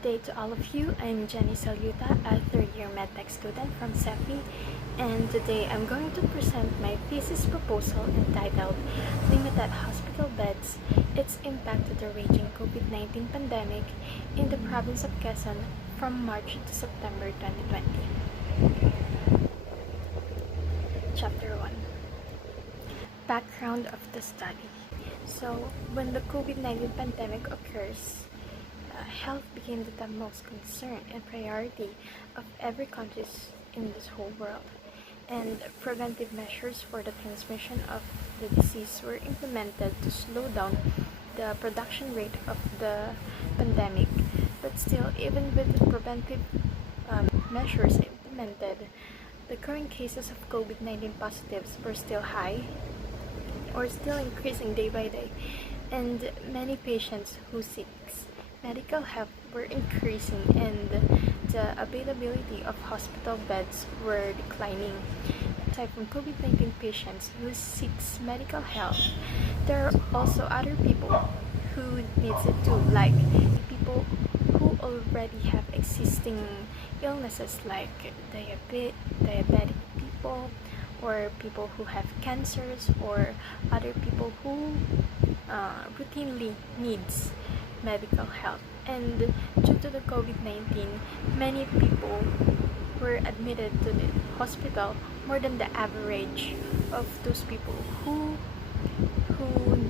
Good day to all of you. I'm Jenny Saluta, a third-year medtech student from CEPI, and today I'm going to present my thesis proposal entitled Limited Hospital Beds, Its Impact to the Raging COVID-19 Pandemic in the Province of Quezon from March to September 2020. Chapter 1. Background of the study. So, when the COVID-19 pandemic occurs, health became the most concern and priority of every country in this whole world, and preventive measures for the transmission of the disease were implemented to slow down the production rate of the pandemic. But still, even with the preventive measures implemented, the current cases of COVID-19 positives were still high or still increasing day by day, and many patients who seek medical help were increasing and the availability of hospital beds were declining. Aside from COVID-19 patients who seeks medical help, there are also other people who needs it too, like people who already have existing illnesses like diabetic people, or people who have cancers, or other people who routinely needs medical help. And due to the COVID-19, many people were admitted to the hospital more than the average of those people who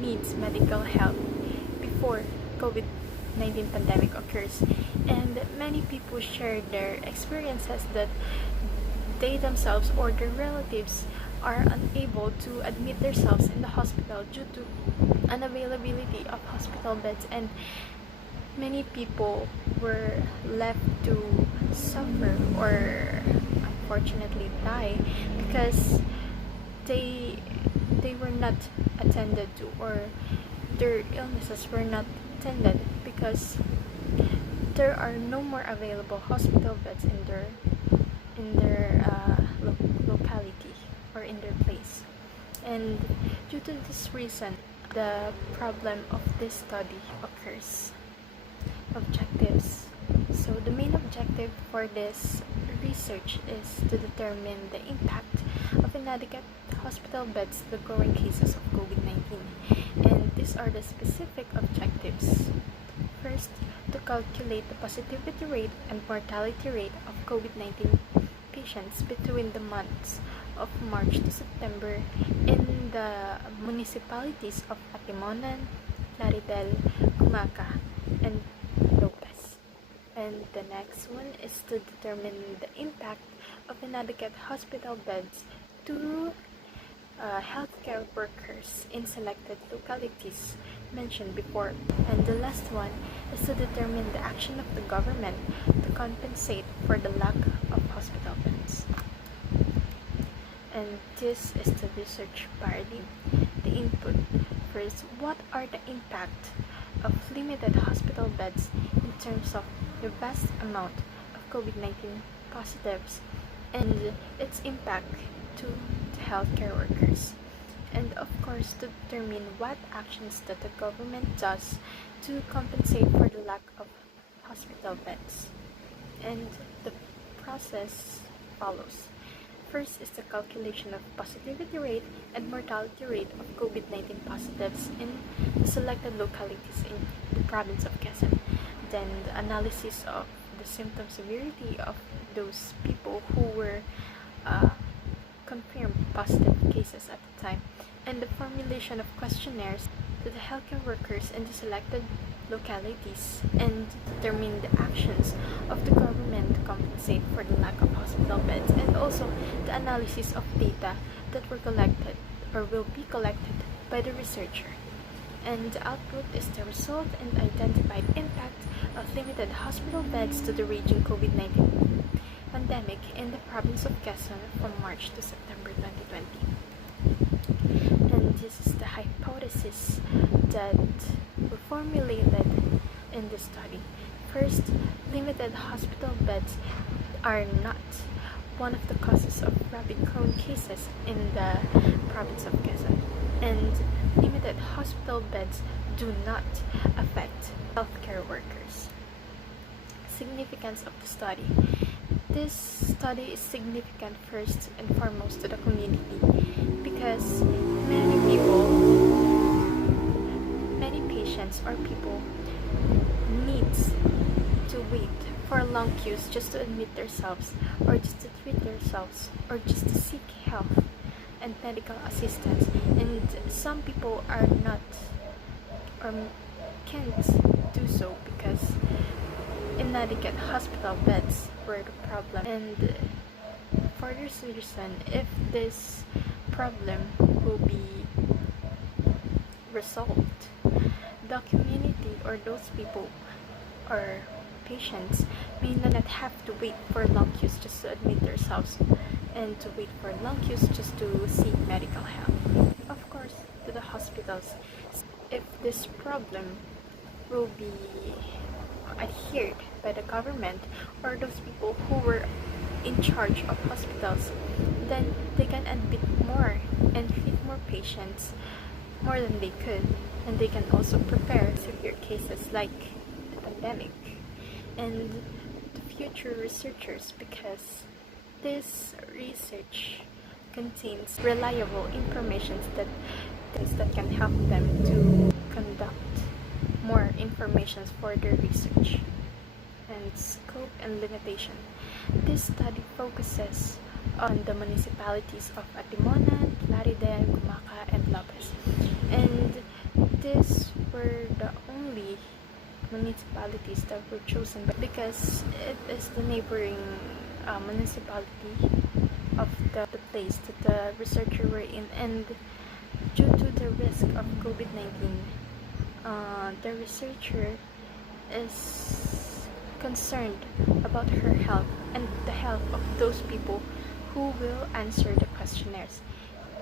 needs medical help before COVID-19 pandemic occurs. And many people shared their experiences that they themselves or their relatives are unable to admit themselves in the hospital due to unavailability of hospital beds, and many people were left to suffer or unfortunately die because they were not attended to, or their illnesses were not attended because there are no more available hospital beds in their locality or in their place. And due to this reason, the problem of this study occurs. Objectives. So the main objective for this research is to determine the impact of inadequate hospital beds to the growing cases of COVID-19. And these are the specific objectives. First, to calculate the positivity rate and mortality rate of COVID-19 patients between the months of March to September in the municipalities of Atimonan, Plaridel, Gumaca, and Lopez. And the next one is to determine the impact of inadequate hospital beds to healthcare workers in selected localities mentioned before. And the last one is to determine the action of the government to compensate for the lack of hospital beds. And this is the research paradigm. The input. First, what are the impact of limited hospital beds in terms of the vast amount of COVID-19 positives and its impact to the healthcare workers? And of course, to determine what actions that the government does to compensate for the lack of hospital beds. And the process follows. First is the calculation of positivity rate and mortality rate of COVID-19 positives in the selected localities in the province of Quezon. Then the analysis of the symptom severity of those people who were confirmed positive cases at the time, and the formulation of questionnaires to the healthcare workers in the selected localities, and determine the actions of the government to compensate for the lack of hospital beds, and also the analysis of data that were collected or will be collected by the researcher. And the output is the result and identified impact of limited hospital beds to the raging COVID-19 pandemic in the province of Quezon from March to September 2020. And this is the hypothesis that were formulated in this study. First, limited hospital beds are not one of the causes of rapid-growing cases in the province of Quezon, and limited hospital beds do not affect healthcare workers. significance of the study. This study is significant first and foremost to the community because many patients or people needs to wait for long queues just to admit themselves or just to treat themselves or just to seek help and medical assistance, and some people are not or can't do so because inadequate hospital beds were the problem. And for this reason, if this problem will be resolved, the community or those people or patients may not have to wait for long queues just to admit themselves and to wait for long queues just to seek medical help. Of course, to the hospitals, if this problem will be adhered by the government or those people who were in charge of hospitals, then they can admit more and treat more patients more than they could, and they can also prepare severe cases like the pandemic and the future researchers, because this research contains reliable information that can help them to conduct more information for their research. And scope and limitation. This study focuses on the municipalities of Atimonan, Plaridel, Gumaca, and Lopez. And these were the only municipalities that were chosen because it is the neighboring municipality of the place that the researcher were in, and due to the risk of COVID-19, the researcher is concerned about her health and the health of those people who will answer the questionnaires,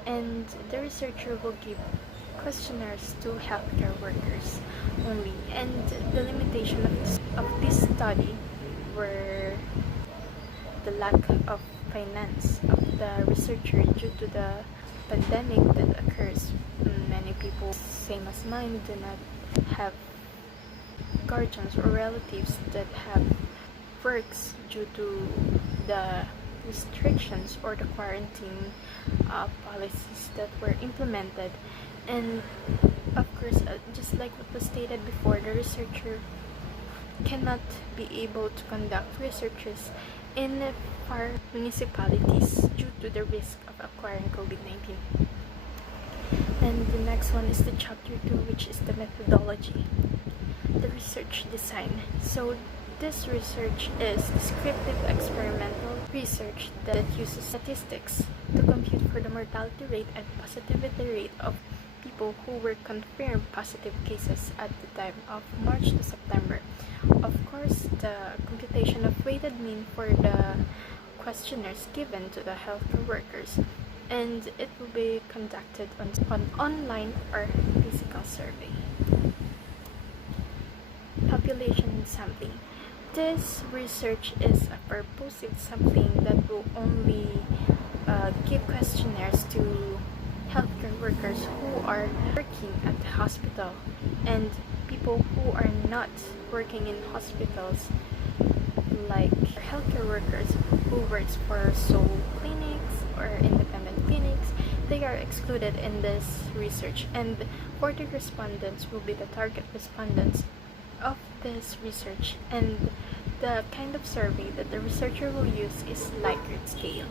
and the researcher will give questionnaires to healthcare workers only. And the limitation of this study were the lack of finance of the researcher due to the pandemic that occurs. Many people, same as mine, do not have guardians or relatives that have works due to the restrictions or the quarantine policies that were implemented. And of course, just like what was stated before, the researcher cannot be able to conduct researches in far municipalities due to the risk of acquiring COVID-19. And the next one is the chapter 2, which is the methodology, the research design. So this research is descriptive experimental research that uses statistics to compute for the mortality rate and positivity rate of people who were confirmed positive cases at the time of March to September. Of course, the computation of weighted mean for the questionnaires given to the healthcare workers, and it will be conducted on online or physical survey. Population sampling. This research is a purposive sampling that will only give questionnaires to healthcare workers who are working at the hospital and people who are not working in hospitals, like healthcare workers who works for sole clinics or independent clinics. They are excluded in this research, and 40 respondents will be the target respondents of this research. And the kind of survey that the researcher will use is Likert scale.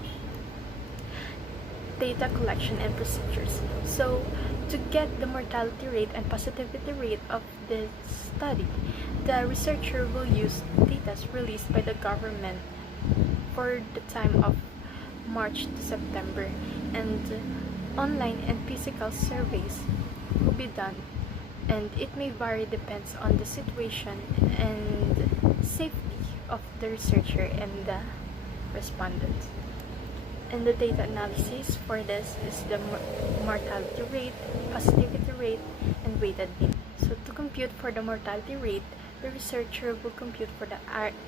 Data collection and procedures. So to get the mortality rate and positivity rate of this study, the researcher will use data released by the government for the time of March to September, and online and physical surveys will be done, and it may vary depends on the situation and safety of the researcher and the respondents. And the data analysis for this is the mortality rate, positivity rate, and weighted mean. So to compute for the mortality rate, the researcher will compute for the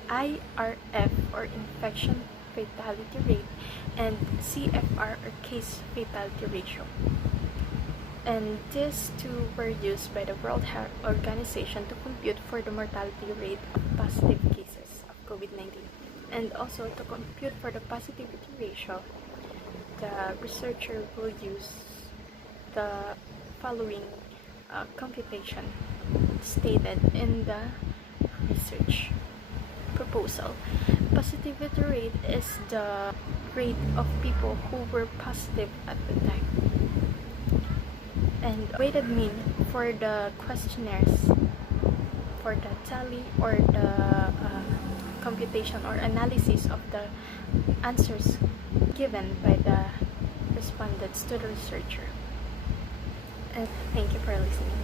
IRF or infection fatality rate and CFR or case fatality ratio. And these two were used by the World Health Organization to compute for the mortality rate of positive cases of COVID-19. And also to compute for the positivity ratio, the researcher will use the following computation stated in the research proposal. Positivity rate is the rate of people who were positive at the time. And weighted mean for the questionnaires, for the tally or the computation or analysis of the answers given by the respondents to the researcher. And thank you for listening.